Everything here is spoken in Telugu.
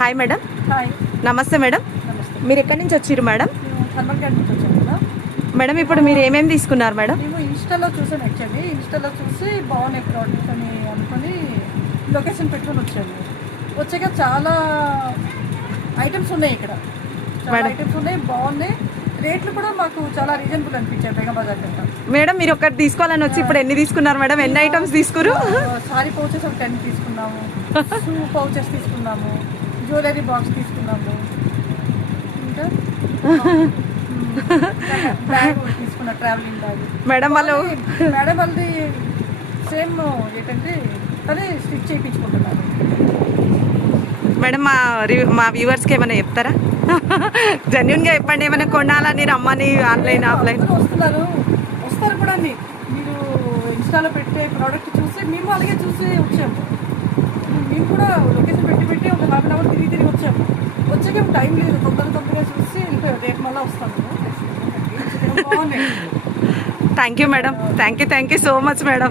Hi madam. హాయ్. నమస్తే మేడం. నమస్తే. మీరు ఎక్కడి నుంచి వచ్చారు మేడం? మేము థర్మల్ క్యాన్ నుంచి వచ్చాము కదా. మేడం ఇప్పుడు మీరు ఏమేమి తీసుకున్నారు మేడం? మేము ఇన్స్టాలో చూసాను, యాక్చువల్లీ ఇన్స్టాలో చూసి బాగున్నాయి ప్రోడక్ట్స్ అని అనుకుని లొకేషన్ పెట్టుకొని వచ్చాము. వచ్చాక చాలా ఐటమ్స్ ఉన్నాయి ఇక్కడ, చాలా మేడం. ఐటమ్స్ ఉన్నాయి, బాగున్నాయి. రేట్లు కూడా మాకు చాలా రీజనబుల్ అనిపించాయి మెగా బజార్ కంటే. మేడం మీరు ఒకటి తీసుకోవాలని వచ్చి ఇప్పుడు ఎన్ని తీసుకున్నారు మేడం? ఎన్ని ఐటమ్స్ తీసుకురు? సారీ పౌచెస్ ఒక 10 తీసుకున్నాము, షూ పౌచెస్ తీసుకున్నాము, జ్యువెలరీ బాక్స్ తీసుకున్నాము, ఇంకా బ్యాగ్ తీసుకున్నా, ట్రావెలింగ్ బ్యాగ్. మేడం వాళ్ళు మేడం వాళ్ళది సేమ్ ఏంటంటే అదే స్టిచ్ చేయించుకుంటున్నారు. మేడం మా వ్యూవర్స్కి ఏమైనా చెప్తారా? జెన్యున్గా చెప్పండి, ఏమైనా కొనాలని రమ్మని ఆన్లైన్ ఆఫ్లైన్. వస్తారు కూడా అండి. మీరు ఇన్స్టాలో పెట్టే ప్రోడక్ట్ చూసి మేము అలాగే చూసి వచ్చాము. మేము కూడా లొకేషన్ పెట్టి ఒక హాఫ్ అన్ అవర్ తిరిగి వచ్చాము. వచ్చాక టైం లేదు, తొందరగా చూసి వెళ్ళిపోయాం. రేపు మళ్ళీ వస్తాము. బాగున్నాయి. Thank you madam. Thank you so much madam.